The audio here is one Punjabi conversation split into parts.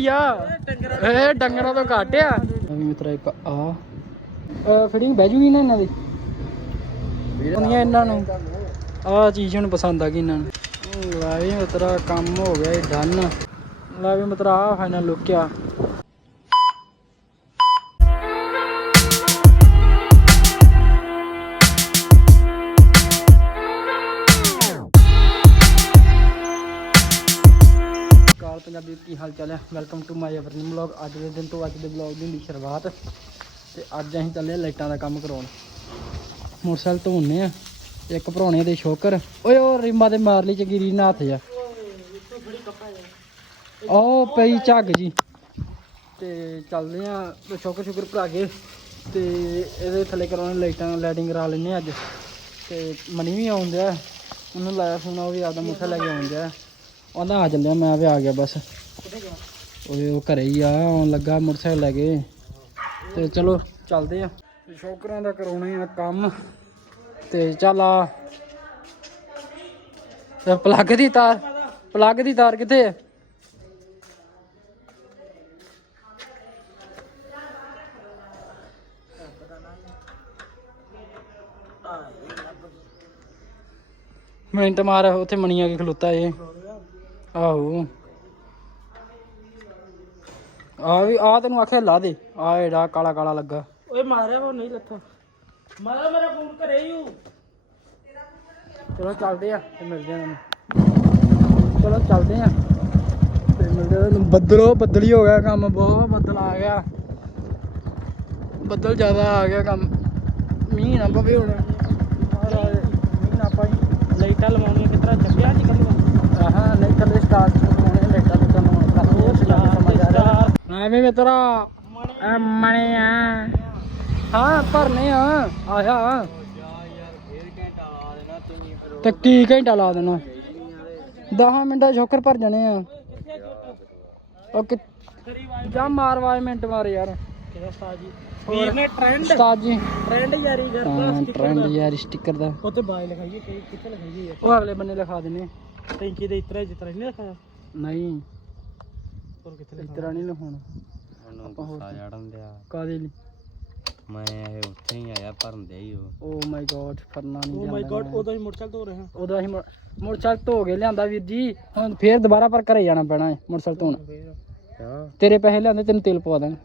ਯਾ ਇਹ ਡੰਗਰਾਂ ਤੋਂ ਘੱਟ ਆ ਵੀ ਮਿੱਤਰਾ, ਇੱਕ ਆ। ਫਿਟਿੰਗ ਬਹਿ ਜੂਗੀ ਨਾ ਇਹਨਾਂ ਦੀ? ਦੁਨੀਆ ਇਹਨਾਂ ਨੂੰ। ਆ ਚੀਜ਼ ਹੁਣ ਪਸੰਦ ਆ ਗਈ ਇਹਨਾਂ ਨੂੰ। ਲੈ ਵੀ ਮਿੱਤਰਾ, ਕੰਮ ਹੋ ਗਿਆ, ਇਹ ਡਨ ਲੈ ਵੀ ਮਿੱਤਰਾ ਆ ਫਾਈਨਲ ਲੁੱਕ ਆ। ਪੰਜਾਬੀ ਕੀ ਹਾਲ ਚਾਲ ਹੈ? Welcome to my our new vlog ਅੱਜ ਦੇ ਦਿਨ ਤੋਂ ਅੱਜ ਦੇ ਵਲੌਗ ਦੀ ਹੁੰਦੀ ਸ਼ੁਰੂਆਤ। ਤੇ ਅੱਜ ਅਸੀਂ ਚੱਲੇ ਲਾਈਟਾਂ ਦਾ ਕੰਮ ਕਰਾਉਣ। ਮੋਟਰਸਾਈਕਲ ਧੋਣੇ ਆ ਇੱਕ ਭਰੋਣੇ ਦੇ ਸ਼ੋਕਰ। ਓਏ ਉਹ ਰੀਮਾ ਦੇ ਮਾਰ ਲਈ ਚੰਗੀ ਰੀਨਾ ਹੱਥ ਜਾ ਉਹ ਪਈ ਝੱਗ ਜੀ। ਤੇ ਚੱਲਦੇ ਆ ਸ਼ੋਕਰ ਸ਼ੁਕਰ ਭਰਾ ਕੇ। ਤੇ ਇਹਦੇ ਥੱਲੇ ਕਰਾਉਣੇ ਲਾਈਟਾਂ ਲਾਈਟਿੰਗ ਕਰਾ ਲੈਣੇ ਅੱਜ। ਤੇ ਮਨੀ ਵੀ ਆਉਂਦਿਆ ਉਹਨੂੰ ਲਾਇਆ ਫੋਨ ਉਹ ਵੀ ਆਦਾ ਮੋਟਰਸਾਈਕਲ ਲੈ ਕੇ ਆਉਂਦਿਆ ਉਹਦਾ ਆ ਚੱਲਿਆ ਮੈਂ ਵੀ ਆ ਗਿਆ ਬਸ। ਓਏ ਉਹ ਘਰੇ ਹੀ ਆ ਆਉਣ ਲੱਗਾ ਮੋਟਰਸਾਈਕਲ ਲੈ ਕੇ। ਤੇ ਚਲੋ, ਚੱਲਦੇ ਆ। ਸ਼ੌਕਰਾਂ ਦਾ ਕਰਾਉਣੇ ਆ ਕੰਮ। ਤੇ ਚੱਲ ਆ। ਤੇ ਪਲੱਗ ਦੀ ਤਾਰ ਪਲੱਗ ਦੀ ਤਾਰ ਕਿੱਥੇ ਹੈ ਮਿੰਟ ਮਾਰ, ਉੱਥੇ ਮਣੀ ਕੇ ਖਲੋਤਾ ਏ ਆਹੋ। ਆ ਵੀ ਆ ਤੈਨੂੰ ਆਖਿਆ ਲਾ ਦੇ। ਆ ਜਿਹੜਾ ਕਾਲਾ ਕਾਲਾ ਲੱਗਾ। ਓਏ ਮਾਰਿਆ ਉਹ ਨਹੀਂ ਲੱਥਾ। ਮਾਰਾ ਮੇਰਾ ਫੋਨ ਘਰੇ ਹੀ ਹੂੰ ਚਲੋ ਚੱਲਦੇ ਆ ਤੇ ਮਿਲਦੇ ਆ ਤੁਹਾਨੂੰ ਚਲੋ ਚੱਲਦੇ ਆ। ਤੇ ਮਿਲਦੇ ਆ ਤੁਹਾਨੂੰ। ਬੱਦਲੋ ਬੱਦਲੀ ਹੋ ਗਿਆ ਕੰਮ ਬਹੁਤ ਬੱਦਲ ਆ ਗਿਆ। ਬੱਦਲ ਜ਼ਿਆਦਾ ਆ ਗਿਆ ਕੰਮ। ਮੀਂਹ ਨਾ ਪਵੇ ਹੁਣ। ਮਹਾਰਾਜ ਮੀਂਹ ਨਾ ਪਾਈ ਲਾਈਟਾਂ ਲਵਾਉਣੀਆਂ ਕਿਤਰਾ ਚੱਕਿਆ ਨਹੀਂ ਕੱਲ ਆਹਾਂ ਨਹੀਂ ਕੱਲੇ ਸਟਾਰਟ ਹੋਣੇ ਲਾਈਟਾਂ ਲੁੱਟਾਂ ਨੂੰ ਕਰ ਹੋਰ ਸਮਾਂ ਜਾ ਰਿਹਾ ਐਵੇਂ ਮਿੱਤਰਾ ਐ ਮਣੇ ਆ ਹਾਂ ਭਰਨੇ ਆ ਆਇਆ। ਤੇ ਕੀ ਘੰਟਾ ਲਾ ਦੇਣਾ? 10 ਮਿੰਟਾਂ ਸ਼ੋਕਰ ਭਰ ਜਾਣੇ ਆ। ਉਹ ਕਿ ਜਾ ਮਾਰ ਵਾਏ ਮਿੰਟ ਮਾਰ ਯਾਰ। ਵੀਰ ਨੇ ਟ੍ਰੈਂਡ ਉਸਤਾਦ ਜੀ। ਟ੍ਰੈਂਡ ਜਾਰੀ ਕਰਤਾ ਟ੍ਰੈਂਡ ਯਾਰ ਸਟicker ਦਾ। ਉੱਤੇ ਬਾਈ ਲਿਖਾਈਏ ਕਿੱਥੇ ਲਿਖਾਈਏ ਉਹ ਅਗਲੇ ਬੰਨੇ ਲਿਖਾ ਦਿੰਨੇ ਟੈਂਕੀ ਦੇ ਇਤਰਾ ਜਿਤਰਾ ਨਹੀਂ ਲਿਖਾਇਆ? ਨਹੀਂ। ਹੋਰ ਕਿੱਥੇ ਇਸ ਲਿਖਾਇਆ ਤਰ੍ਹਾਂ ਨਹੀਂ ਲਿਖਾਉਣਾ। ਮੈਨੂੰ ਆਪਾਂ ਹੋਰ ਗੁੱਸਾ ਚੜਨ ਦਿਆ ਕਾਦੇ ਲਈ? ਮੈਂ ਇਹ ਉੱਥੇ ਹੀ ਆਇਆ ਭਰਨ ਦੇ ਹੀ ਉਹ। ਓ ਮਾਈ ਗॉड ਫਰਨਾ ਨਹੀਂ ਓ ਮਾਈ ਗॉड ਉਦੋਂ ਹੀ ਮੋਟਰਸਾਈਕਲ ਧੋ ਰਹੇ। ਹਾਂ ਉਦੋਂ ਅਸੀਂ ਮੁੜ- ਮੋਟਰਸਾਈਕਲ ਧੋ ਕੇ ਲਿਆਂਦਾ ਵੀਰ ਜੀ। ਹੁਣ ਫੇਰ ਦੁਬਾਰਾ ਪਰ ਘਰੇ ਜਾਣਾ ਪੈਣਾ ਹੈ ਮੋਟਰਸਾਈਕਲ ਧੋਣ। ਹਾਂ ਤੇਰੇ ਪੈਸੇ ਲਿਆਂਦੇ ਤੈਨੂੰ ਤੇਲ ਪਵਾ ਦਾਂਗੇ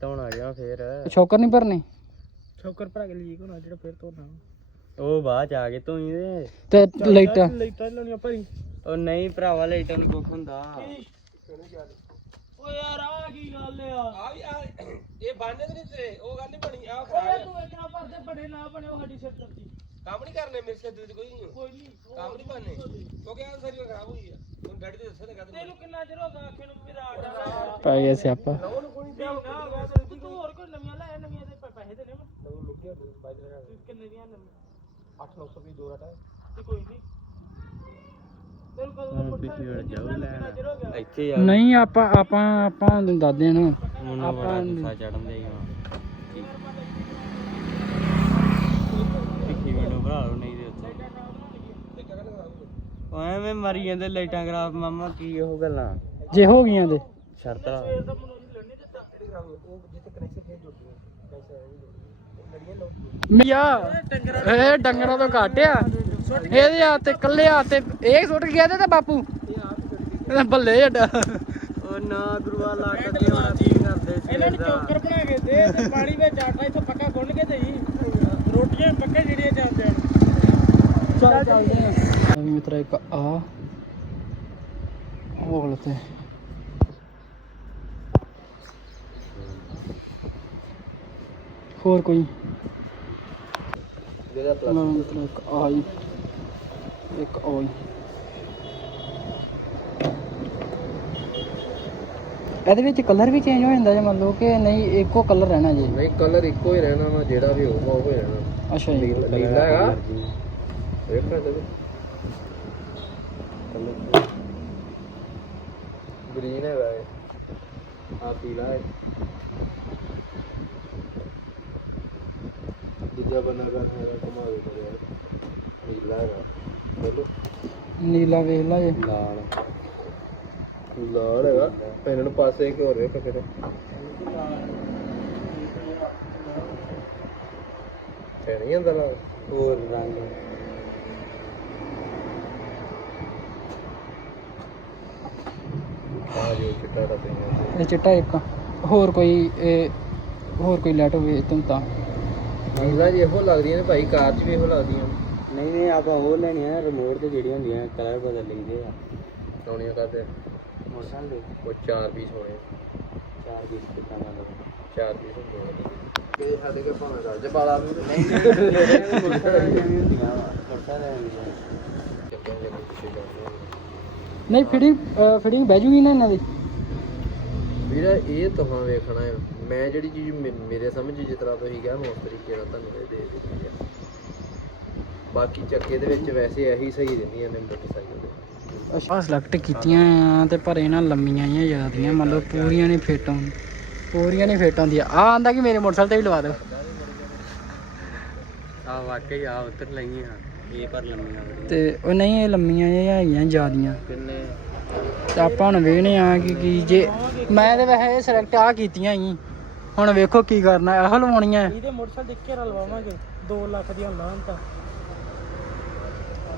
ਧੋਣਾ ਗਿਆ ਫੇਰ? ਸ਼ੋਕਰ ਨਹੀਂ ਭਰਨੇ? ਛੋਕਰ ਭਰਾ ਕੇ ਲੀਕ ਹੋਣਾ ਜਿਹੜਾ ਫੇਰ ਧੋਣਾ। ਉਹ ਬਾਅਦ ਚ ਆ ਕੇ ਧੋਈ ਦੇ ਤੇ ਲਾਈਟਾਂ। ਲਾਈਟਾਂ ਲਾਉਣੀਆਂ ਭਾਈ। ਉਹ ਨਹੀਂ ਭਰਾਵਾ ਲਾਈਟਾਂ ਨੂੰ ਕੁੱਖ ਹੁੰਦਾ। ਓ ਯਾਰ ਆ ਕੀ ਗੱਲ ਆ? ਆ ਵੀ ਇਹ ਬਾਨੇ ਨਹੀਂ ਤੇ ਉਹ ਗੱਲ ਨਹੀਂ ਬਣੀ ਆ ਓਏ ਤੂੰ ਇਤਨਾ ਭਰਦੇ ਬੜੇ ਨਾ ਬਣੇ ਉਹ ਸਾਡੀ ਸਿਰ ਦਰਦੀ ਕੰਮ ਨਹੀਂ ਕਰਨੇ ਮੇਰੇ ਸਿਰ ਤੇ ਕੋਈ? ਨਹੀਂ ਕੋਈ ਨਹੀਂ ਕੰਮ ਨਹੀਂ ਕਰਨੇ। ਕਿਉਂਕਿ ਆ ਸਾਰੀ ਖਰਾਬ ਹੋਈ ਆ। ਹੁਣ ਡੈਡੀ ਦੇ ਦੱਸੇ ਤਾਂ ਕਹਿੰਦੇ ਤੈਨੂੰ ਕਿੰਨਾ ਚਿਰ ਹੋ ਗਿਆ ਆਖੇ ਨੂੰ ਵਿਰਾਟ ਪੈ ਗਿਆ ਸਿਆਪਾ ਤੂੰ ਹੋਰ ਕੋਈ ਨਵੀਆਂ ਲੈ ਨਵੀਆਂ ਦੇ ਪੈਸੇ ਦੇਣੇ ਮੈਂ ਨਵੀਂ ਮਿੱਟੀ ਕਿੰਨੇ ਦੀਆਂ ਨਵੀਆਂ? 8-900 ਰੁਪਏ ਦੋ ਰਟਾ ਤੇ ਕੋਈ ਨਹੀਂ ਜਾਊ ਲੈਣ। ਇੱਥੇ ਆ। ਨਹੀਂ ਆਪਾਂ ਆਪਾਂ ਆਪਾਂ ਨੂੰ। ਦੱਸ ਦੇਣ ਮੈਨੂੰ ਬੜਾ ਗੁੱਸਾ ਚੜਨ ਦੇ ਹਾਂ ਪਿੱਛੇ ਮੈਨੂੰ ਭਰਾ ਨਹੀਂ ਦੇ ਉੱਥੇ। ਉਹ ਐਵੇਂ ਮਰੀ ਜਾਂਦੇ ਲਾਈਟਾਂ ਖਰਾਬ। ਮਾਮਾ ਕੀ ਉਹ ਗੱਲਾਂ? ਜੇ ਹੋ ਗਈਆਂ ਤੇ। ਸ਼ਰਤਾਂ। ਮੀਆ ਇਹ ਡੰਗਰਾਂ ਤੋਂ ਘੱਟ ਆ। ਇਹਦੇ ਹੱਥ ਤੇ ਕੱਲੇ ਹੱਥ ਤੇ ਇਹ ਸੁੱਟ ਗਿਆ ਤੇ ਬਾਪੂ? ਇਹਦਾ ਬੱਲੇ ਏਡਾ ਉਹ ਨਾ ਗੁਰੂਆ ਲਾ ਕੇ ਕੀ ਕਰਦੇ ਇਹਨਾਂ ਨੂੰ ਚੌਕਰ ਬਣਾ ਕੇ ਦੇ ਤੇ ਪਾਣੀ ਵਿੱਚ ਆਟਾ ਇੱਥੋਂ ਪੱਕਾ ਗੁੰਨ ਕੇ ਦੇਈ। ਰੋਟੀਆਂ ਪੱਕੇ ਜਿਹੜੀਆਂ ਜਾਂਦੇ ਆ। ਚੱਲ ਚੱਲਦੇ ਆ। ਵੀ ਮਿੱਤਰਾ ਇੱਕ ਆ ਹੋਲ ਤੇ। ਹੋਰ ਕੋਈ? ਮਿੱਤਰਾ ਇੱਕ ਆ ਹੀ। ਇੱਕ ਹੀ। ਇਹਦੇ ਵਿੱਚ ਕਲਰ ਵੀ ਚੇਂਜ ਹੋ ਜਾਂਦਾ ਜੇ ਮੰਨ ਲਓ ਕਿ ਨਹੀਂ ਇੱਕੋ ਕਲਰ ਰਹਿਣਾ ਜੀ। ਨਹੀਂ ਕਲਰ ਇੱਕੋ ਹੀ ਰਹਿਣਾ ਵਾ ਜਿਹੜਾ ਵੀ ਹੋਊਗਾ ਉਹ ਹੀ ਰਹਿਣਾ। ਅੱਛਾ ਜੀ। ਨੀਲਾ ਹੈਗਾ। ਵੇਖਣਾ ਤੇ ਗ੍ਰੀਨ ਹੈਗਾ ਇਹ। ਆ ਪੀਲਾ ਹੈ ਦੂਜਾ ਬੰਦਾ ਕਰ ਹੈਗਾ ਕਮਾ ਦੇ ਕਰਿਆ ਨੀਲਾ ਹੈਗਾ। ਨੀਲਾ ਵੇਖ ਲਾ ਜੇ। ਲਾਲ। ਲਾਲ ਹੈਗਾ। ਇਹਨਾਂ ਨੂੰ ਪਾਸੇ ਇੱਕ ਹੋਰ ਵੇਖ ਫਿਰ। ਤੇ ਨਹੀਂ ਲਾਲ ਹੋਰ ਰੰਗ। ਆ ਜੋ ਚਿੱਟਾ ਦਾ ਇਹ ਚਿੱਟਾ ਇੱਕ। ਹੋਰ ਕੋਈ ਇਹ ਹੋਰ ਕੋਈ ਲੈਟ ਹੋਵੇ ਤੁਮ ਤਾਂ। ਨੀਲਾ ਜੀ ਇਹੋ ਲੱਗਦੀਆਂ ਨੇ ਭਾਈ ਕਾਰ 'ਚ ਵੀ ਇਹੋ ਲੱਗਦੀਆਂ ਨਹੀਂ ਨਹੀਂ ਆਪਾਂ ਉਹ ਲੈਣੀਆਂ ਰਿਮੋਟ ਤੇ ਜਿਹੜੀਆਂ ਹੁੰਦੀਆਂ ਕਲਰ ਬਦਲ ਲਈਦੇ ਆ ਸੋਹਣੀਆਂ ਕਰਦੇ ਮੋਟਰਸਾਈਕਲ ਦੇ ਉਹ ਚਾਰ ਪੀਸ ਹੋਣੇ ਚਾਰ ਪੀਸ ਕਿੱਦਾਂ ਦਾ ਚਾਰ ਪੀਸ ਹੁੰਦੇ ਤੇ ਸਾਡੇ ਕੋਲ ਭਾਵੇਂ ਰੱਜ ਪਾਲਾ ਵੀ ਨਹੀਂ ਨਹੀਂ ਮੋਟਰਸਾਈਕਲ ਜਿਵੇਂ ਹੁੰਦੀਆਂ ਮੋਟਰਸਾਈਕਲ ਪਿੱਛੇ ਜਾਂਦੇ ਨਹੀਂ ਫਿਟਿੰਗ ਫਿਟਿੰਗ ਬਹਿ ਜੂਗੀ ਨਾ ਇਹਨਾਂ ਦੀ ਵੀਰਾ ਇਹ ਤੁਹਾਂ ਵੇਖਣਾ ਹੈ ਮੈਂ ਜਿਹੜੀ ਚੀਜ਼ ਮੇ- ਮੇਰੇ ਸਮਝ ਜਿਸ ਤਰ੍ਹਾਂ ਤੁਸੀਂ ਕਿਹਾ ਮੈਂ ਉਸ ਤਰੀਕੇ ਨਾਲ ਤੁਹਾਨੂੰ ਇਹ ਦੇ ਦਿੱਤੀ ਆ ਬਾਕੀ ਚੱਕੇ ਦੇ ਵਿੱਚ ਵੈਸੇ ਇਹੀ ਸਹੀ ਰਹਿੰਦੀਆਂ ਨੇ ਮੋਟਰਸਾਈਕਲ ਦੇ। ਅੱਛਾ। ਸਿਲੈਕਟ ਕੀਤੀਆਂ ਆ ਤੇ ਪਰ ਇਹਨਾਂ ਲੰਮੀਆਂ ਹੀ ਜ਼ਿਆਦੀਆਂ ਮੰਨ ਲਓ ਪੂਰੀਆਂ ਨਹੀਂ ਫਿੱਟ ਆਉਂ ਪੂਰੀਆਂ ਨਹੀਂ ਫਿੱਟ ਆਉਂਦੀਆਂ ਆ ਆਂਦਾ ਕਿ ਮੇਰੇ ਮੋਟਰਸਾਈਕਲ ਤੇ ਵੀ ਲਵਾ ਦਿਓ। ਆ ਵਾਕਈ ਆ ਉਤਰ ਲਈਆਂ ਇਹ ਪਰ ਲੰਮੀਆਂ ਤੇ ਉਹ ਨਹੀਂ ਇਹ ਲੰਮੀਆਂ ਜਿਹੀਆਂ ਹੈਗੀਆਂ ਜ਼ਿਆਦੀਆਂ। ਕਿੰਨੇ? ਤੇ ਆਪਾਂ ਹੁਣ ਵੇਖਨੇ ਆ ਕਿ ਕੀ ਜੇ ਮੈਂ ਤੇ ਵੈਸੇ ਸਿਲੈਕਟ ਆ ਕੀਤੀਆਂ ਹੀ। ਹੁਣ ਵੇਖੋ ਕੀ ਕਰਨਾ ਇਹੋ ਲਵਾਉਣੀਆਂ। ਇਹਦੇ ਮੋਟਰਸਾਈਕਲ ਦੇਖ ਕੇ ਲਵਾਵਾਂਗੇ 2 ਲੱਖ ਦੀਆਂ ਲਾਉਣ ਤਾਂ।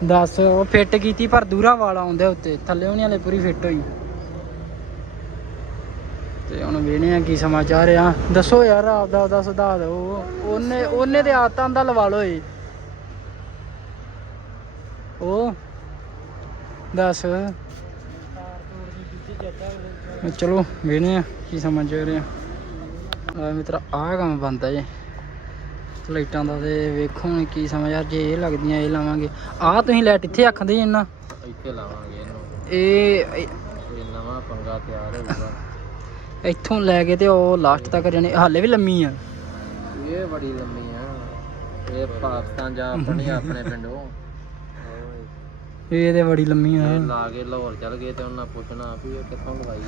ਦੱਸ, ਉਹ ਫਿੱਟ ਕੀਤੀ ਪਰ ਦੂਰਾ ਵਾਲਾ ਆਉਂਦੇ ਉੱਤੇ। ਥੱਲੇ ਉਹਨੇ ਵਾਲੇ ਪੂਰੀ ਫਿੱਟ ਹੋਈ। ਤੇ ਹੁਣ ਵੇਖਨੇ ਆ ਕੀ ਸਮਾਚਾਰ ਆ। ਦੱਸੋ ਯਾਰ, ਆਪਦਾ ਉਹਦਾ ਸੁਧਾਰ ਦਿਓ। ਉਹਨੇ ਉਹਨੇ ਤੇ ਆਤਾਂ ਦਾ ਲਵਾ ਲਓ ਏ ਉਹ, ਦੱਸ। ਚਲੋ ਵੇਖਨੇ ਆ ਕੀ ਸਮਾਚਾਰ ਆ। ਆ ਮਿੱਤਰ ਆ ਕੰਮ ਬੰਦਾ ਜੇ। ਲਾਈਟਾਂ ਦਾ ਤੇ ਵੇਖੋ ਹੁਣ ਕੀ ਸਮਝ ਆ ਜੇ ਇਹ ਲੱਗਦੀਆਂ ਇਹ ਲਾਵਾਂਗੇ। ਆ ਤੁਸੀਂ ਲਾਈਟ ਇੱਥੇ ਆਖਦੇ ਇੰਨਾ ਇੱਥੇ ਲਾਵਾਂਗੇ ਇਹਨੂੰ। ਇਹ ਇਹ ਨਵਾਂ ਪੰਗਾ ਤਿਆਰ ਹੋਊਗਾ। ਇੱਥੋਂ ਲੈ ਕੇ ਤੇ ਉਹ ਲਾਸਟ ਤੱਕ ਜਾਣੇ। ਹਾਲੇ ਵੀ ਲੰਮੀ ਆ। ਇਹ ਬੜੀ ਲੰਮੀ ਆ। ਇਹ ਪਾਕਿਸਤਾਨ ਜਾ ਆਪਣੇ ਆਪਣੇ ਪਿੰਡੋਂ। ਇਹ ਤੇ ਬੜੀ ਲੰਮੀ ਆ। ਇਹ ਲਾ ਕੇ ਲਾਹੌਰ ਚਲ ਗਏ ਤੇ ਉਹਨਾਂ ਪੁੱਛਣਾ ਵੀ ਇਹ ਕਿੱਥੋਂ ਲਵਾਈ।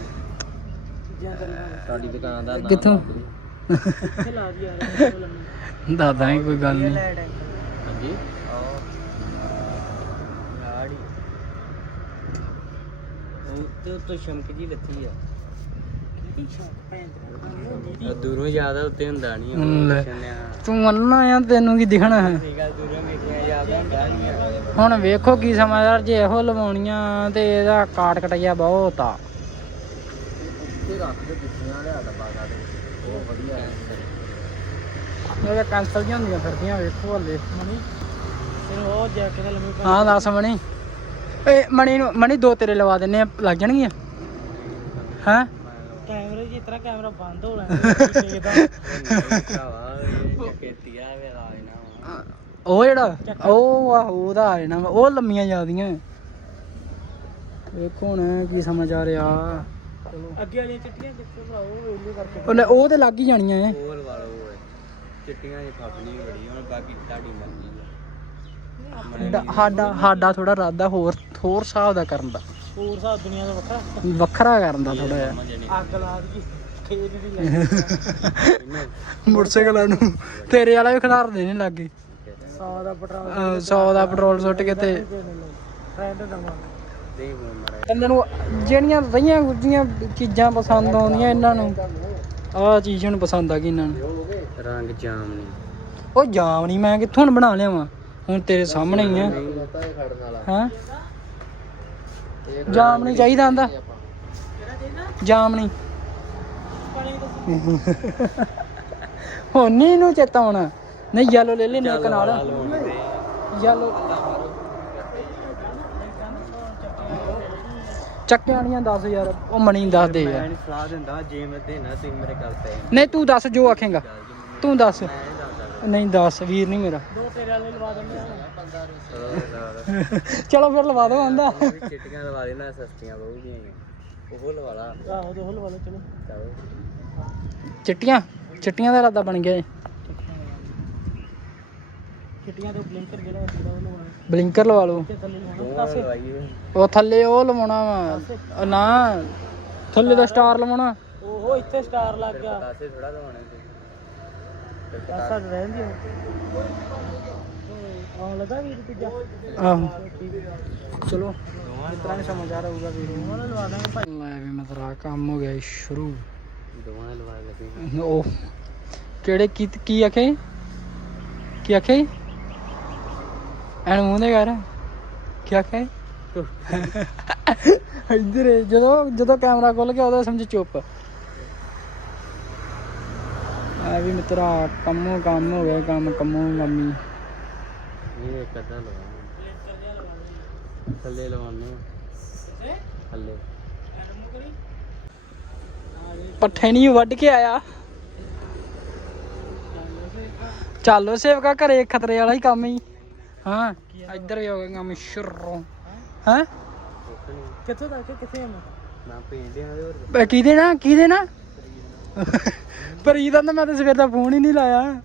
ਸਾਡੀ ਦੁਕਾਨ ਦਾ ਨਾਮ ਕਿੱਥੋਂ? ਦੀ ਯਾਰ ਦਾਦਾ ਹੀ ਕੋਈ ਗੱਲ ਨਹੀਂ। ਹਾਂਜੀ। ਉਹ ਤੇ ਉੱਤੋਂ ਸ਼ਮਕ ਜੀ ਲੱਥੀ ਆ। ਆ ਦੂਰੋਂ ਜ਼ਿਆਦਾ ਉੱਤੇ ਹੁੰਦਾ ਨਹੀਂ ਹਮ, ਲੈ। ਉਹ ਛੰਨਿਆ ਤੂੰ ਮੰਨਣਾ ਆ ਤੈਨੂੰ ਕੀ ਦਿਖਣਾ ਹੈ ਠੀਕ ਆ ਦੂਰੋਂ ਵੇਖਿਆ ਜ਼ਿਆਦਾ ਹੁੰਦਾ ਨਹੀਂ ਹੁਣ ਵੇਖੋ ਕੀ ਸਮਾਂ ਯਾਰ ਜੇ ਇਹੋ ਲਵਾਉਣੀਆਂ ਤੇ ਇਹਦਾ ਕਾਟ ਕਟਾਈਆ ਬਹੁਤ ਆ। ਇੱਥੇ ਰੱਖ ਦੇ ਜੁੱਤੀਆਂ ਲਿਆ ਡੱਬਾ ਕੱਢ ਕੇ। ਵਧੀਆ ਹੈ। ਇਹ ਕੈਂਸਲ ਦੀਆਂ ਹੁੰਦੀਆਂ ਫਿਰਦੀਆਂ ਵੇਖੋ ਹਲੇ। ਮਣੀ ਤੈਨੂੰ ਉਹ ਜੈਕ ਦਾ ਲੰਮੀ ਹਾਂ ਦੱਸ ਮਣੀ ਏ ਮਣੀ ਨੂੰ ਮਣੀ ਦੋ ਤੇਰੇ ਲਵਾ ਦਿੰਨੇ ਆ ਲੱਗ ਜਾਣਗੀਆਂ? ਹਾਂ? ਕੈਮਰੇ ਜਿਸ ਤਰ੍ਹਾਂ ਕੈਮਰਾ ਬੰਦ ਹੋ ਲੈਣਾ। ਉਹ ਜਿਹੜਾ ਉਹ ਆ ਉਹਦਾ ਆ ਜਾਣਾ ਉਹ ਲੰਮੀਆਂ ਜਾਂਦੀਆਂ ਵੇਖੋ ਹੁਣ ਕੀ ਸਮਾਚਾਰ ਆ ਅੱਗੇ ਵਾਲੀਆਂ ਚਿੱਟੀਆਂ ਕਿੱਥੇ ਭਰਾ ਉਹ ਵੇਲੇ ਕਰਕੇ ਉਹ ਲੈ, ਉਹ ਤੇ ਲੱਗ ਹੀ ਜਾਣੀਆਂ ਐ। ਹੋਰ ਵਾਲੋ ਓਏ ਚਿੱਟੀਆਂ ਦੀ ਫੱਬਣੀ ਬੜੀ ਹੁਣ ਬਾਕੀ ਤੁਹਾਡੀ ਮਰਜ਼ੀ ਆ ਸਾਡਾ ਸਾਡਾ ਥੋੜਾ ਇਰਾਦਾ ਹੋਰ ਹੋਰ ਹਿਸਾਬ ਦਾ ਕਰਨ ਦਾ। ਹੋਰ ਸਾ ਦੁਨੀਆ ਦਾ ਵੱਖਰਾ। ਵੱਖਰਾ ਕਰਨ ਦਾ ਥੋੜਾ ਜਿਹਾ। ਨਹੀਂ ਅੱਗ ਲਾ ਦੀ ਖੇਤ ਦੀ ਲੱਗ ਮੋਟਰਸਾਈਕਲਾਂ ਨੂੰ ਤੇਰੇ ਵਾਲਾ ਵੀ ਖਿਲਾਰਦੇ ਨੇ ਲੱਗੇ। 100 ਦਾ ਪੈਟਰੋਲ 100 ਦਾ ਪੈਟਰੋਲ ਸੁੱਟ ਕੇ ਤੇ ਫਰੈਂਡ ਦਵਾਂ ਦੇ ਇਹਨਾਂ ਨੂੰ ਜਿਹੜੀਆਂ ਰਹੀਆਂ ਗੁੱਜੀਆਂ ਚੀਜ਼ਾਂ ਪਸੰਦ ਆਉਂਦੀਆਂ ਇਹਨਾਂ ਨੂੰ। ਆਹ ਚੀਜ਼ ਹੁਣ ਪਸੰਦ ਆ ਗਈ ਇਹਨਾਂ ਨੂੰ। ਰੰਗ ਜਾਮਨੀ ਉਹ ਜਾਮ ਨਹੀਂ ਮੈਂ ਕਿੱਥੋਂ ਹੁਣ ਬਣਾ ਲਿਆਵਾਂ? ਹੁਣ ਤੇਰੇ ਸਾਹਮਣੇ ਹੀ ਆ। ਹਾਂ? ਜਾਮ ਨਹੀਂ ਚਾਹੀਦਾ ਆਂਦਾ। ਜਾਮ ਨਹੀਂ। ਹੁਣ ਨਹੀਂ ਇਹਨੂੰ ਚੇਤਾ ਆਉਣਾ। ਨਹੀਂ ਯੈਲੋ ਲੈ ਲੈਨੇ ਇੱਕ ਨਾਲ। ਯੈਲੋ ਚੱਕੇ ਵਾਲੀਆਂ 10000 ਉਹ ਮਣੀ ਦੱਸ ਦੇ ਯਾਰ। ਮੈਂ ਸਲਾਹ ਦਿੰਦਾ ਜੇ ਮੈਂ ਦੇਣਾ ਤੁਸੀਂ ਮੇਰੇ ਗੱਲ ਤੇ ਨਹੀਂ ਤੂੰ ਦੱਸ ਜੋ ਆਖੇਗਾ। ਤੂੰ ਦੱਸ। ਮੈਂ ਦੱਸਦਾ। ਨਹੀਂ ਦੱਸ ਵੀਰ ਨਹੀਂ ਮੇਰਾ। ਦੋ ਤੇਰੇ ਵਾਲੇ ਲਵਾ ਦਿੰਦੇ ਆ। ਚਲੋ ਫਿਰ ਲਵਾ ਦੋ ਆਂਦਾ। ਚਿੱਟੀਆਂ ਲਵਾ ਦੇਣਾ ਸਸਤੀਆਂ ਬਹੁਤੀਆਂ ਉਹ ਲਵਾ ਲਾ। ਆਹੋ ਦੋ ਲਵਾ ਲਓ ਚਲੋ। ਚਲੋ। ਚਿੱਟੀਆਂ? ਚਿੱਟੀਆਂ ਦਾ ਇਰਾਦਾ ਬਣ ਗਿਆ ਏ ਬਲਿੰਕਰ ਜਿਹੜਾ ਹੁੰਦਾ ਉਹ ਲਵਾ ਬਲਿੰਕਰ ਲਵਾ ਲਓ। ਤੇ ਥੱਲੇ ਲਵਾਉਣਾ। ਉਹ ਪਾਸੇ ਥੱਲੇ ਉਹ ਲਵਾਉਣਾ ਵਾ। ਨਾ ਥੱਲੇ ਦਾ ਸਟਾਰ ਲਵਾਉਣਾ। ਉਹ ਇੱਥੇ ਸਟਾਰ ਲੱਗ ਗਿਆ। ਪਤਾਸੇ ਥੋੜਾ ਲਵਾਉਣੇ ਤੇ ਪਾਸਾ ਰਹਿੰਦੀ ਆਉਣ ਲੱਗਾ ਵੀਰ ਤੀਜਾ। ਆਹੋ। ਚਲੋ ਇਸ ਤਰ੍ਹਾਂ ਹੀ ਸਮਾਚਾਰ ਆਊਗਾ ਵੀਡੀਓ ਉਹਨਾਂ ਲਵਾ ਦਾਂਗੇ ਭਾਈ। ਲੈ ਵੀ ਮਤਰਾ ਕੰਮ ਹੋ ਗਿਆ ਸ਼ੁਰੂ। ਦੋਵਾਂ ਲਵਾ ਲੱਗੇ ਉਹ। ਕਿਹੜੇ ਕੀ ਕੀ ਆਖੇ ਕੀ ਆਖੇ ਐਨ ਮੂੰਹ ਦੇ ਕਰ ਕੀ ਆਖੇ ਇੱਧਰ ਜਦੋਂ ਜਦੋਂ ਕੈਮਰਾ ਖੁੱਲ ਗਿਆ ਉਦੋਂ ਸਮਝ ਚੁੱਪ। ਆ ਵੀ ਮਿੱਤਰਾ ਕੰਮ ਕੰਮ ਹੋ ਗਿਆ ਕੰਮ ਕੰਮੋ ਮੰਮੀ। ਇਹ ਇੱਕ ਅੱਧਾ ਲਵਾ ਥੱਲੇ ਲਵਾਉਣੇ ਥੱਲੇ। ਪੱਠੇ ਨਹੀਂ ਵੱਢ ਕੇ ਆਇਆ। ਚੱਲੋ ਸੇਵਕਾ ਘਰੇ ਖਤਰੇ ਵਾਲਾ ਹੀ ਕੰਮ ਹੀ ਹਾਂ ਇੱਧਰ ਹੀ ਹੋ ਗਿਆ ਕੰਮ ਸ਼ੁਰੂ। ਹਾਂ? ਕਿੱਥੋਂ ਤੱਕ ਕਿੱਥੇ ਆਉਣਾ ਨਾ ਪੇਂਡਿਆਂ ਦੇ ਹੋਰ ਬਈ ਕਿਹਦੇ ਨਾ ਕਿਹਦੇ ਨਾ ਪਰੀ ਦਾ ਤਾਂ ਮੈਂ ਤਾਂ ਸਵੇਰ ਦਾ ਫੋਨ ਹੀ ਨਹੀਂ ਲਾਇਆ।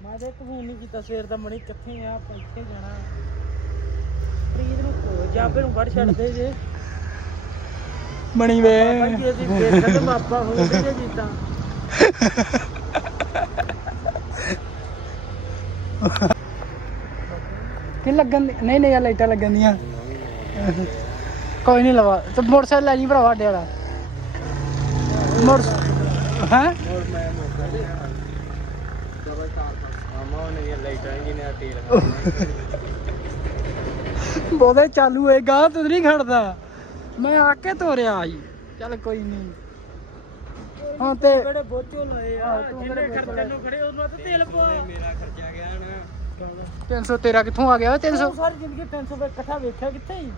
ਮੈਂ ਤੇ ਫੋਨ ਨਹੀਂ ਕੀਤਾ ਸਵੇਰ ਦਾ ਮਣੀ ਕਿੱਥੇ ਆ ਆਪਾਂ ਇੱਥੇ ਜਾਣਾ। ਪ੍ਰੀਤ ਨੂੰ ਕੋ ਜਾਬੇ ਨੂੰ ਕੱਢ ਛੱਡ ਦੇ ਜੇ। ਮਣੀ ਵੇ। ਭਾਈ ਅਸੀਂ ਵੇਖ ਕੇ ਮਾਪਾ ਹੋ ਗਏ ਜੇ ਜੀਤਾ। ਕਿ ਲੱਗਣ ਦੀ- ਨਹੀਂ ਨਹੀਂ ਆ ਲਾਈਟਾਂ ਲੱਗਣ ਦੀਆਂ। ਕੋਈ ਨਹੀਂ ਲਵਾ। ਤੇ ਮੋਟਰਸਾਈਕਲ ਲੈ ਜੀ ਭਰਾਵਾ ਅੱਡੇ ਵਾਲਾ। ਮੋਟਰ ਹੈ? ਇਹ ਤੇਲ ਬਹੁਤੇ ਚਾਲੂ ਹੋਏਗਾ ਤੂੰ ਨਹੀਂ ਖੜਦਾ। ਮੈਂ ਆ ਕੇ ਤੋਰਿਆ ਜੀ ਚੱਲ ਕੋਈ ਨਹੀਂ। ਹਾਂ ਤੇ ਕਿਹੜੇ ਬੋਚੋ ਲਏ ਆ ਜਿਹਨੇ ਖਰਚੇ ਨੂੰ ਖੜੇ ਉਹਨੂੰ ਤਾਂ ਤੇਲ ਪਵਾ। ਮੇਰਾ ਖਰਚਾ ਗਿਆ ਨਾ। 300 ਤੇਰਾ ਕਿੱਥੋਂ ਆ ਗਿਆ ਓਏ 300 ਤੂੰ ਸਾਰੀ ਜ਼ਿੰਦਗੀ 300 ਰੁਪਏ ਇਕੱਠਾ ਵੇਖਿਆ ਕਿੱਥੇ ਹੀ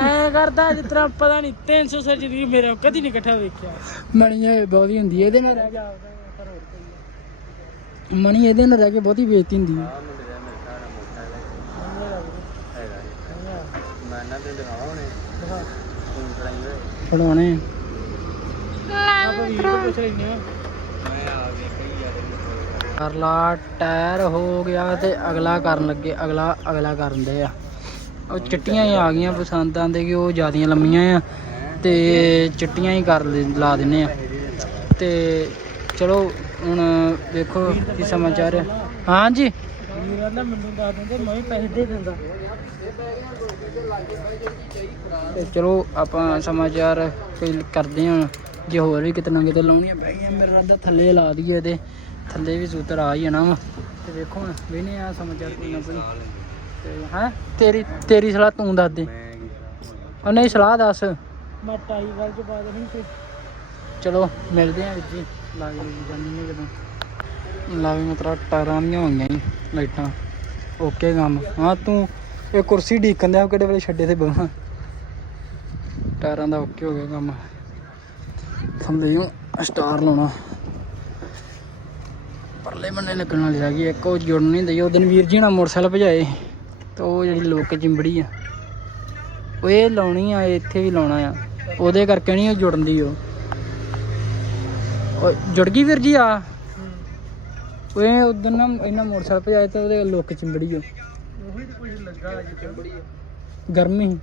ਐ ਕਰਦਾ ਜਿਸ ਤਰ੍ਹਾਂ ਪਤਾ ਨਹੀਂ 300 ਸਾਰੀ ਜ਼ਿੰਦਗੀ ਮੇਰਾ ਕਦੀ ਨਹੀਂ ਇਕੱਠਾ ਵੇਖਿਆ। ਮਣੀ ਇਹ ਬਹੁਤੀ ਹੁੰਦੀ ਹੈ, ਇਹਦੇ ਨਾਲ ਰਹਿ ਗਿਆ ਮਣੀ ਇਹਦੇ ਨਾਲ ਰਹਿ ਕੇ ਬਹੁਤੀ ਬੇਇੱਜ਼ਤੀ ਹੁੰਦੀ ਹੈ। ਤੇ ਫੜਾਉਣੇ ਆਪਾਂ ਵੀਡੀਓ ਪੁੱਛ ਲੈਨੇ ਆ ਮੈਂ ਟਾਇਰ ਹੋ ਗਿਆ ਤੇ ਅਗਲਾ ਕਰਨ ਲੱਗੇ, ਅਗਲਾ ਅਗਲਾ ਕਰਨ ਦੇ ਆ। ਉਹ ਚਿੱਟੀਆਂ ਹੀ ਆ ਗਈਆਂ ਪਸੰਦ ਆਂਦੇ ਕਿ ਉਹ ਜਿਆਦੀਆਂ ਲੰਮੀਆਂ ਆ ਤੇ ਚਿੱਟੀਆਂ ਹੀ ਕਰ ਲਾ ਦਿੰਨੇ ਆ। ਤੇ ਚਲੋ ਹੁਣ ਵੇਖੋ ਕੀ ਸਮਾਚਾਰ ਹੈ ਹਾਂਜੀ ਵੀਰ ਕਹਿੰਦਾ ਮੈਨੂੰ ਦੱਸ ਦਿੰਦੇ ਮੈਂ ਪੈਸੇ ਦੇ ਦਿੰਦਾ ਤੇ ਚਲੋ ਆਪਾਂ ਸਮਾਚਾਰ ਕਰਦੇ ਹਾਂ। ਜੇ ਹੋਰ ਵੀ ਕਿਤੇ ਨਾ ਕਿਤੇ ਲਾਉਣੀਆਂ ਪੈ ਗਈਆਂ ਮੇਰਾ ਰਾਦਾ ਥੱਲੇ ਲਾ ਦਈਏ ਤੇ ਥੱਲੇ ਵੀ ਸੂਤਰ ਆ ਹੀ ਜਾਣਾ ਵਾ। ਤੇ ਵੇਖੋ ਹੁਣ ਵੇਨੇ ਆ ਸਮਾਚਾਰ ਕੋਈ ਨਾ ਕੋਈ। ਤੇ ਹੈ ਤੇਰੀ ਤੇਰੀ ਸਲਾਹ ਤੂੰ ਦੱਸ ਦੇ। ਉਹ ਨਹੀਂ ਸਲਾਹ ਦੱਸ। ਮੈਂ ਟਾਈ ਗੱਲ ਚ ਪਾ ਦੇਣੀ ਤੇ ਚਲੋ ਮਿਲਦੇ ਆਂ ਵਿੱਚ ਹੀ ਲਾ ਜਾਂਦੀ ਨੇ ਜਦੋਂ। ਲਾ ਵੀ ਮਤਰਾ ਟਾਰਾਂ ਦੀਆਂ ਹੋਈਆਂ ਜੀ ਲਾਈਟਾਂ। ਓਕੇ ਕੰਮ। ਹਾਂ ਤੂੰ ਇਹ ਕੁਰਸੀ ਢੀਕਣ ਦਿਆ ਕਿਹੜੇ ਵੇਲੇ ਛੱਡੇ ਤੇ ਬਹਾਂ। ਟਾਰਾਂ ਦਾ ਓਕੇ ਹੋ ਗਿਆ ਕੰਮ। ਥੱਲੇ ਨੂੰ ਸਟਾਰ ਲਾਉਣਾ। ਪਰਲੇ ਬੰਨੇ ਲੱਗਣ ਵਾਲੀ ਰਹਿ ਗਈ ਇੱਕ ਉਹ ਜੁੜਨ ਨਹੀਂ ਦਈ ਉਹ ਦਿਨ ਵੀਰ ਜੀ ਨਾਲ ਮੋਟਰਸਾਈਕਲ ਭਜਾਏ ਤੇ ਉਹ ਜਿਹੜੀ ਲੋਕ ਚਿੰਬੜੀ ਆ ਉਹ ਇਹ ਲਾਉਣੀ ਆ ਇੱਥੇ ਵੀ ਲਾਉਣਾ ਆ ਉਹਦੇ ਕਰਕੇ ਨਹੀਂ ਉਹ ਜੁੜਨ ਦੀ ਉਹ। ਜੁੜ ਗਈ ਵੀਰ ਜੀ ਆ? ਉਹ ਉਦੋਂ ਨਾ ਇਹਨਾਂ ਮੋਟਰਸਾਈਕਲ ਭਜਾਏ ਤੇ ਉਹਦੇ ਲੋਕ ਚਿੰਬੜੀ ਉਹ ਉਹੀ ਤੇ ਕੁਝ ਲੱਗਾ ਅੱਜ ਚੰਬੜੀ ਗਰਮੀ ਸੀ,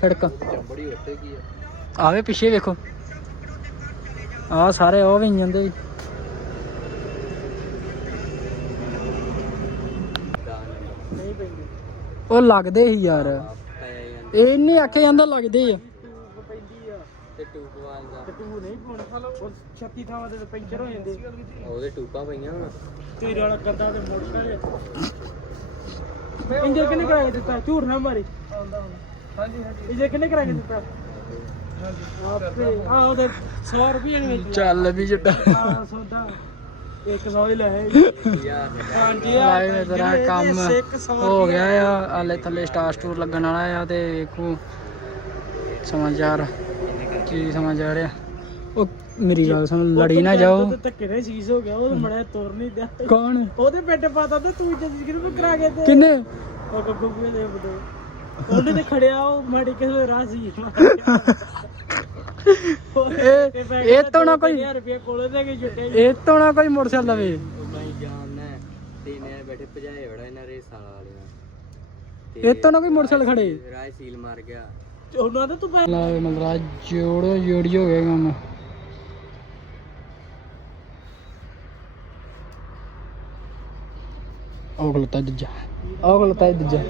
ਸੜਕ। ਚੰਬੜੀ ਉੱਤੇ ਕੀ ਆ? ਆਵੇ ਪਿੱਛੇ ਵੇਖੋ। ਆ ਸਾਰੇ ਉਹ ਵੀ ਜਾਂਦੇ ਵੀ ਨਹੀਂ ਪੈਂਦੀ ਉਹ ਲੱਗਦੇ ਸੀ ਯਾਰ। ਪੈ ਜਾਂਦੇ ਇਹ ਨਹੀਂ ਆਖੇ ਜਾਂਦਾ ਲੱਗਦੇ ਆ ਤੇ ਟੂਬ ਵਾਂਦਾ ਤੇ ਤੂੰ ਨਹੀਂ ਪਾਉਣਾ ਸਾਲੋ ਉਹ 36 ਥਾਵਾਂ ਤੇ ਪੈਂਚਰ ਹੋ ਜਾਂਦੇ ਉਹਦੇ ਟੂਬਾਂ ਪਈਆਂ ਹੁਣ। ਤੇਰੇ ਵਾਲਾ ਗੰਦਾ ਤੇ ਮੋਟਰਸਾਈਕਲ ਇੰਜਨ ਕਿੰਨੇ ਦਿੱਤਾ? ਝੂਠ ਨਾ ਮਾਰੀ। ਹਾਂਜੀ ਹਾਂਜੀ। ਇੰਜਨ ਕਿੰਨੇ ਕਰਾ ਕੇ ਦਿੱਤਾ ਆਪੇ ਆ ਉਹਦੇ 100 ਰੁਪਏ ਨੇ ਵਿੱਚ ਚੱਲ ਵੀ ਜੱਟਾ ਆ ਸੌਦਾ 100 ਹੀ ਲੈ। ਯਾਰ ਹਾਂਜੀ ਤੇਰਾ ਕੰਮ। ਹੋ ਗਿਆ ਆ। ਆਲੇ ਥੱਲੇ ਸਟਾਰ ਸਟੂਰ ਲੱਗਣ ਵਾਲਾ ਆ ਤੇ ਵੇਖੋ ਸਮਾਚਾਰ ਕੀ ਸਮਾਚਾਰ ਆ। ਉਹ ਮੇਰੀ ਗੱਲ ਸੁਣ ਲੜੀ ਨਾ ਜਾਓ। ਧੱਕੇ ਸੀਸ ਹੋ ਗਿਆ ਉਹ ਮੜਿਆ ਤੋਰ ਨਹੀਂ ਦਿਆ। ਕੌਣ? ਉਹਦੇ ਬੈੱਡ ਪਾਤਾ ਤੇ ਤੂੰ ਜਦ ਕਿਹਨੂੰ ਕਰਾ ਕੇ ਤੇ ਕਿੰਨੇ? ਉਹ ਗੱਗੂ ਦੇ। ਬਦੋ ਉਹਨੇ ਤੇ ਖੜਿਆ ਉਹ ਮਾੜੀ ਕਿਸੇ ਰਾਹ ਸੀ ਇਹ ਇਹ ਤੋਂ ਨਾ ਕੋਈ 1000 ਰੁਪਏ ਕੋਲੇ ਦੇ ਕੇ ਜੁੱਟੇ ਇਹ ਤੋਂ ਨਾ ਕੋਈ ਮੋਟਰਸਾਈਕਲ ਲਵੇ। ਮੈਂ ਜਾਣਨਾ ਤੇ ਨੇ ਬੈਠੇ ਭਜਾਏ ਵੜਾ ਇਹਨਾਂ ਰੇ ਵਾਲਿਆਂ ਇਹ ਤੋਂ ਨਾ ਕੋਈ ਮੋਟਰਸਾਈਕਲ ਖੜੇ। ਰਾਜ ਸੀਲ ਮਾਰ ਗਿਆ। ਉਹਨਾਂ ਦਾ ਤੂੰ ਲਾ ਮਲਰਾਜ ਜੋੜ ਜੋੜੀ ਹੋ ਗਿਆ ਕੰਮ। ਉਹ ਗਲਤਾ ਦੂਜਾ। ਉਹ ਗਲਤਾ ਦੂਜਾ।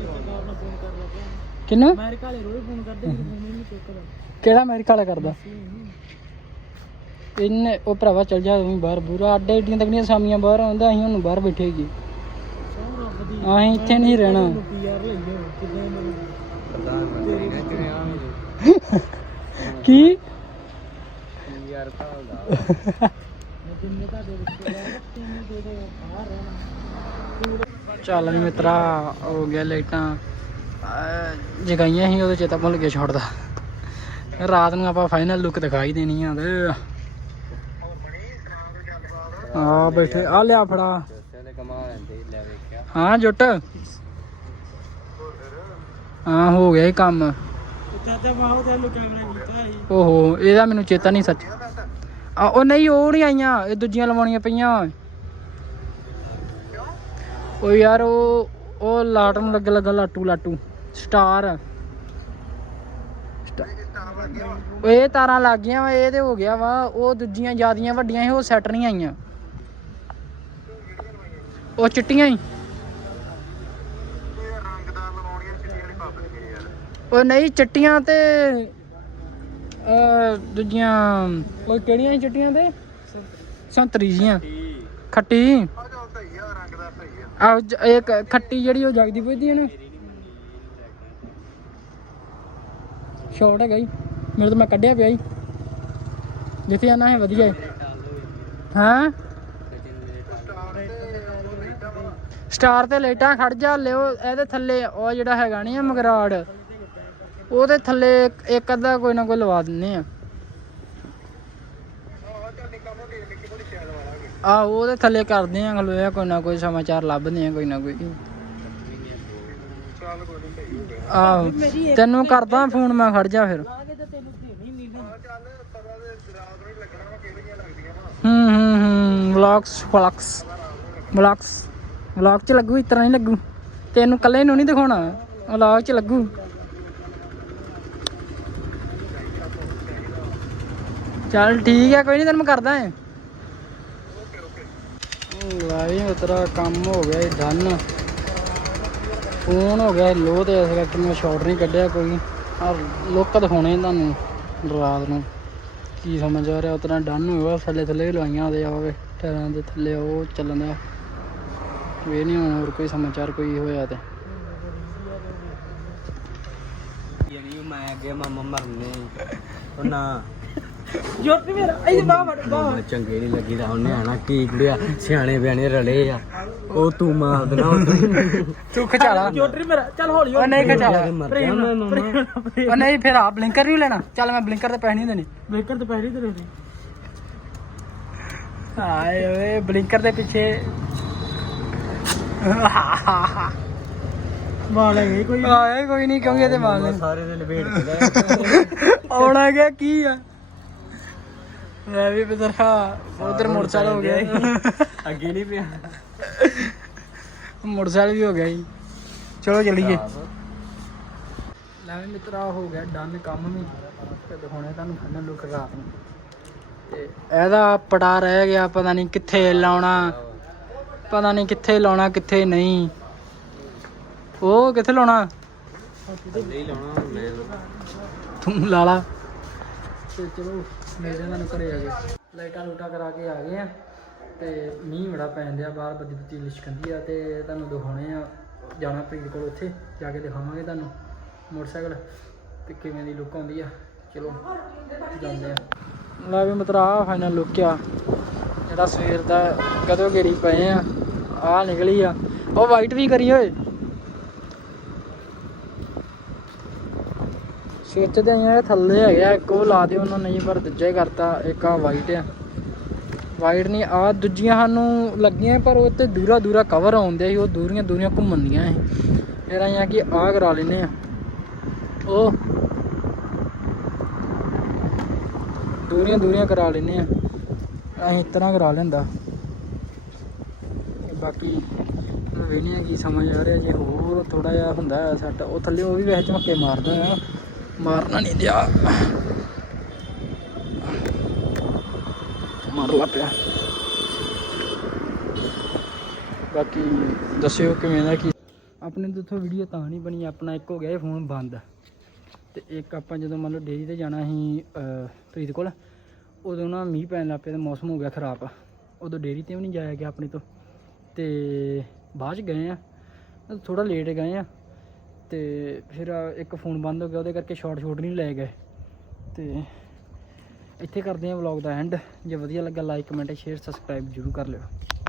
ਕਿੰਨਾ? ਅਮਰੀਕਾ ਵਾਲੇ ਰੋਜ਼ ਫੋਨ ਕਰਦੇ ਫੋਨ ਨਹੀਂ ਚੁੱਕਦਾ ਕਿਹੜਾ ਅਮਰੀਕਾ ਵਾਲਾ ਕਰਦਾ? ਇਹਨੇ ਉਹ ਭਰਾਵਾ ਚੱਲ ਜਾ ਤੂੰ ਬਾਹਰ ਬੂਰਾ ਅੱਡੇ ਏਡੀਆਂ ਤੱਕੀਆਂ ਸਾਮੀਆਂ ਬਾਹਰ ਆਉਂਦਾ ਅਸੀਂ ਉਹਨੂੰ ਬਾਹਰ ਬੈਠੇ ਜੀ ਅਸੀਂ ਇੱਥੇ ਨਹੀਂ ਰਹਿਣਾ। ਮੈਨੂੰ ਕੀ? ਯਾਰ ਭਾਲਦਾ ਚੱਲ ਮਿੱਤਰਾ ਹੋ ਗਿਆ ਲਾਈਟਾਂ ਜਗਾਈਆਂ ਸੀ, ਉਹਦੇ ਚੇਤਾ ਭੁੱਲ ਗਿਆ ਛੱਡਦਾ ਰਾਤ ਨੂੰ ਆਪਾਂ ਫਾਈਨਲ ਲੁੱਕ ਦਿਖਾਈ ਦੇਣੀ ਆ ਤੇ। ਆ ਬੈਠੇ ਆ ਲਿਆ ਫੜਾ। ਹਾਂ, ਜੁੱਟ। ਹਾਂ, ਹੋ ਗਿਆ ਇਹ ਕੰਮ। ਓਹੋ, ਇਹਦਾ ਮੈਨੂੰ ਚੇਤਾ ਨਹੀਂ ਸੱਚ। ਆ, ਉਹ ਨਹੀਂ ਉਹ ਨਹੀਂ ਆਈਆਂ, ਇਹ ਦੂਜੀਆਂ ਲਵਾਉਣੀਆਂ ਪਈਆਂ। ਉਹ ਯਾਰ, ਉਹ ਉਹ ਲਾਟ ਨੂੰ ਲੱਗ ਲੱਗਾ ਲਾਟੂ ਲਾਟੂ ਸਟਾਰ। ਸਟਾ- ਇਹ ਤਾਰਾਂ ਲੱਗ ਗਈਆਂ ਵਾ, ਇਹ ਤੇ ਹੋ ਗਿਆ ਵਾ, ਉਹ ਦੂਜੀਆਂ ਜਿਆਦੀਆਂ ਵੱਡੀਆਂ ਸੀ, ਉਹ ਸੈੱਟ ਨਹੀਂ ਆਈਆਂ। ਉਹ ਚਿੱਟੀਆਂ ਹੀ। ਉਹ ਨਹੀਂ, ਚਿੱਟੀਆਂ ਤੇ ਦੂਜੀਆਂ, ਉਹ ਕਿਹੜੀਆਂ ਸੀ ਚਿੱਟੀਆਂ ਤੇ? ਸੰਤਰੀ ਜੀਆਂ। ਖੱਟੀ। ਆ ਇੱਕ ਖੱਟੀ ਜਿਹੜੀ ਉਹ ਜਗਦੀ ਪੁੱਜਦੀ ਹੈ ਨਾ। ਸ਼ਾਰਟ ਹੈਗਾ ਜੀ। ਮੇਰੇ ਤੋਂ ਮੈਂ ਕੱਢਿਆ ਪਿਆ ਜੀ। ਜਿੱਥੇ ਜਾਣਾ ਹੈ ਵਧੀਆ ਹੈ। ਹਾਂ? ਸਟਾਰ ਤੇ ਲਾਈਟਾਂ ਖੜ ਜਾ, ਲਿਓ। ਇਹਦੇ ਥੱਲੇ ਉਹ ਜਿਹੜਾ ਹੈਗਾ ਨਹੀਂ ਮਗਰਾੜ। ਉਹਦੇ ਥੱਲੇ ਇੱਕ- ਇੱਕ ਅੱਧਾ ਕੋਈ ਨਾ ਕੋਈ ਲਵਾ ਦਿੰਨੇ ਆ। ਆ ਉਹਦੇ ਥੱਲੇ ਕਰਦੇ ਆ ਖਲੋਇਆ ਕੋਈ ਨਾ ਕੋਈ ਸਮਾਚਾਰ ਲੱਭਦੇ ਆ, ਕੋਈ ਨਾ ਕੋਈ। ਆਹੋ ਤੈਨੂੰ ਕਰਦਾ ਫੋਨ, ਮੈਂ ਖੜ ਜਾ ਫਿਰ। ਹੂੰ ਹੂੰ ਹੂੰ, ਵਲੌਗਸ ਵਲੌਗਸ ਵਲੌਗਸ। ਵਲੌਗ ਚ ਲੱਗੂ, ਇਸ ਤਰ੍ਹਾਂ ਨਹੀਂ ਲੱਗੂ। ਤੈਨੂੰ ਕੱਲੇ ਨੂੰ ਨਹੀਂ ਦਿਖਾਉਣਾ, ਵਲੌਗ ਚ ਲੱਗੂ। ਚੱਲ ਠੀਕ ਹੈ ਕੋਈ ਨਹੀਂ, ਤੈਨੂੰ ਮੈਂ ਕਰਦਾ ਹੈ ਲਾਈ ਉਤਰਾ ਕੰਮ ਹੋ ਗਿਆ ਇਹ ਡਨ। ਫੋਨ ਹੋ ਗਿਆ, ਲੋ ਤੇ ਇਸ ਕਰਕੇ ਮੈਂ ਸ਼ਾਰਟ ਨਹੀਂ ਕੱਢਿਆ ਕੋਈ। ਆ ਲੁੱਕ ਦਿਖਾਉਣੇ ਤੁਹਾਨੂੰ ਰਾਤ ਨੂੰ। ਕੀ ਸਮਝ ਆ ਰਿਹਾ ਉਤਰਾ ਡਨ ਹੋਇਆ, ਥੱਲੇ ਥੱਲੇ ਲਵਾਈਆਂ ਉਹਦੇ ਆਵੇ ਟਾਇਰਾਂ ਦੇ ਥੱਲੇ ਉਹ ਚੱਲਣ ਦਾ ਵੇ ਨਹੀਂ ਹੁਣ ਹੋਰ ਕੋਈ ਸਮਾਚਾਰ ਕੋਈ ਹੋਇਆ ਤੇ। ਯਾਨੀ ਮੈਂ ਅੱਗੇ ਮਾਮਾ ਮਰਨੇ ਉਹ ਨਾ ਜੋਤੀ ਮੇਰਾ ਇਹ ਬਾਹ ਵੜ ਬਾਹ ਮੈਨੂੰ ਚੰਗੇ ਨਹੀਂ ਲੱਗੀ ਤਾਂ ਉਹਨੇ ਆਣਾ ਕੀ ਕੁੜਿਆ ਸਿਆਣੇ ਬਿਆਣੇ ਰਲੇ ਆ। ਉਹ ਤੂੰ ਮਾਰ ਦੇਣਾ ਉਹ ਤੂੰ। ਖਚਾਲਾ ਜੋਟੀ ਮੇਰਾ ਚੱਲ ਹੌਲੀ ਉਹ ਨਹੀਂ ਖਚਾਲਾ ਮਰ ਗਿਆ ਮੈਂ ਮਾਮਾ ਉਹ ਨਹੀਂ ਫਿਰ ਆ ਬਲਿੰਕਰ ਵੀ ਲੈਣਾ। ਚੱਲ ਮੈਂ ਬਲਿੰਕਰ ਤੇ ਪੈਸੇ ਨਹੀਂ ਦੇਣੇ। ਬੇਕਰ ਤੇ ਪਹਿਲੀ ਤੇਰੇ ਦੀ ਹਾਏ ਓਏ ਬਲਿੰਕਰ ਦੇ ਪਿੱਛੇ। ਮਾਲ ਹੈ ਕੋਈ। ਆਏ ਕੋਈ ਨਹੀਂ ਕਿਉਂਕਿ ਇਹਦੇ ਮਾਲ ਨੇ। ਸਾਰੇ ਦੇ ਲਪੇਟ ਕੇ ਲੈ। ਆਉਣਾ ਗਿਆ ਕੀ ਆ? ਮੈਂ ਵੀ ਬਦਰਾ ਉਧਰ ਮੋਟਰਸਾਈਕਲ ਹੋ ਗਿਆ। ਜੀ। ਅੱਗੇ ਨਹੀਂ ਪਿਆ। ਮੋਟਰਸਾਈਕਲ ਵੀ ਹੋ ਗਿਆ ਜੀ। ਚਲੋ ਚੱਲੀਏ। ਲੈ ਵੀ ਮਿੱਤਰਾ ਹੋ ਗਿਆ ਡਨ ਕੰਮ ਵੀ। ਤੇ ਦਿਖਾਉਣੇ ਤੁਹਾਨੂੰ ਫਾਈਨਲ ਲੁੱਕ ਰਾਤ ਨੂੰ। ਤੇ ਇਹਦਾ ਪੜਾ ਰਹਿ ਗਿਆ ਪਤਾ ਨਹੀਂ ਕਿੱਥੇ ਲਾਉਣਾ ਪਤਾ ਨਹੀਂ ਕਿੱਥੇ ਲਾਉਣਾ ਕਿੱਥੇ ਨਹੀਂ। ਉਹ ਕਿੱਥੇ ਲਾਉਣਾ? ਥੱਲੇ ਹੀ ਲਾਉਣਾ ਮੈਂ ਤੂੰ ਲਾ ਲਾ। ਤੇ ਚਲੋ ਮਿਲਦੇ ਹਾਂ ਤੁਹਾਨੂੰ ਘਰੇ ਆ ਗਏ। ਲਾਈਟਾਂ ਲੂਟਾਂ ਕਰਾ ਕੇ ਆ ਗਏ ਆ ਤੇ ਮੀਂਹ ਬੜਾ ਪੈਣ ਡਿਆ ਬਾਹਰ, ਬੱਦੀ ਬੱਤੀ ਲਿਸ਼ਕਦੀ ਆ ਤੇ ਤੁਹਾਨੂੰ ਦਿਖਾਉਣੇ ਆ। ਜਾਣਾ ਪ੍ਰੀਤ ਕੋਲ ਉੱਥੇ, ਜਾ ਕੇ ਦਿਖਾਵਾਂਗੇ ਤੁਹਾਨੂੰ ਮੋਟਰਸਾਈਕਲ ਤੇ ਕਿਵੇਂ ਦੀ ਲੁੱਕ ਆਉਂਦੀ ਆ। ਚਲੋ, ਜਾਂਦੇ ਆ। ਲੈ ਵੀ ਮਤਰਾ ਫਾਈਨਲ ਲੁੱਕ ਆ। ਜਿਹੜਾ ਸਵੇਰ ਦਾ ਕਦੋਂ ਗੇੜੀ ਪਏ ਆ ਆ ਨਿਕਲੀ ਆ। ਉਹ ਵਾਈਟ ਵੀ ਕਰੀ ਓਏ। ਸਵਿਚ ਦੇ ਆਏ ਥੱਲੇ ਹੈਗਾ ਇੱਕ ਉਹ ਲਾ ਦਿਓ, ਉਹਨਾਂ ਨਹੀਂ ਪਰ ਦੂਜਾ ਹੀ ਕਰਤਾ, ਇੱਕ ਆ ਵਾਈਟ ਆ। ਵਾਈਟ ਨਹੀਂ ਆ ਦੂਜੀਆਂ ਸਾਨੂੰ ਲੱਗੀਆਂ, ਪਰ ਉਹ ਤੇ ਦੂਰਾ ਦੂਰਾ ਕਵਰ ਆਉਂਦੇ ਸੀ ਉਹ ਦੂਰੀਆਂ ਦੂਰੀਆਂ ਘੁੰਮਣਦੀਆਂ ਸੀ ਫਿਰ ਆਈਆਂ ਕਿ ਆ ਕਰਾ ਲੈਨੇ ਆ। ਉਹ ਦੂਰੀਆਂ ਦੂਰੀਆਂ ਕਰਾ ਲੈਨੇ ਆ। ਅਸੀਂ ਇਸ ਤਰ੍ਹਾਂ ਕਰਾ ਲੈਂਦਾ। ਬਾਕੀ ਵੇਖਨੇ ਆ ਕੀ ਸਮਝ ਆ ਰਿਹਾ, ਜੇ ਹੋਰ ਥੋੜਾ ਜਿਹਾ ਹੁੰਦਾ ਸੈੱਟ ਉਹ ਥੱਲੇ ਉਹ ਵੀ ਵੈਸੇ ਝਮੱਕੇ ਮਾਰਦਾ ਆ। ਮਾਰਨਾ ਨਹੀਂ ਦਿਆ। ਮਾਰ ਪਿਆ। ਬਾਕੀ ਦੱਸਿਓ ਕਿਵੇਂ ਦਾ ਕੀ ਆਪਣੇ ਤੋਂ ਉੱਥੋਂ ਵੀਡੀਓ ਤਾਂ ਨਹੀਂ ਬਣੀ ਆਪਣਾ ਇੱਕ ਹੋ ਗਿਆ ਇਹ ਫੋਨ ਬੰਦ। ਤੇ ਇੱਕ ਆਪਾਂ ਜਦੋਂ ਮੰਨ ਲਓ ਡੇਰੀ ਤੇ ਜਾਣਾ ਸੀ ਅਹ, ਪ੍ਰੀਤ ਕੋਲ ਉਦੋਂ ਨਾ ਮੀਂਹ ਪੈਣ ਲੱਗ ਪਿਆ ਤੇ ਮੌਸਮ ਹੋ ਗਿਆ ਖਰਾਬ। ਉਦੋਂ ਡੇਰੀ ਤੇ ਵੀ ਨਹੀਂ ਜਾਇਆ ਗਿਆ ਆਪਣੇ ਤੋਂ। ਤੇ ਬਾਅਦ ਚ ਗਏ ਆ ਥੋੜਾ ਲੇਟ ਗਏ ਆ। ਤੇ ਫਿਰ ਇੱਕ ਫੋਨ ਬੰਦ ਹੋ ਗਿਆ, ਉਹਦੇ ਕਰਕੇ ਸ਼ਾਰਟ ਸ਼ੂਟ ਨਹੀਂ ਲੈ ਗਏ। ਤੇ ਇੱਥੇ ਕਰਦੇ ਹਾਂ ਵਲੌਗ ਦਾ ਐਂਡ ਜੇ ਵਧੀਆ ਲੱਗਾ ਲਾਈਕ ਕਮੈਂਟ ਸ਼ੇਅਰ ਸਬਸਕ੍ਰਾਈਬ ਜਰੂਰ ਕਰ ਲਿਓ।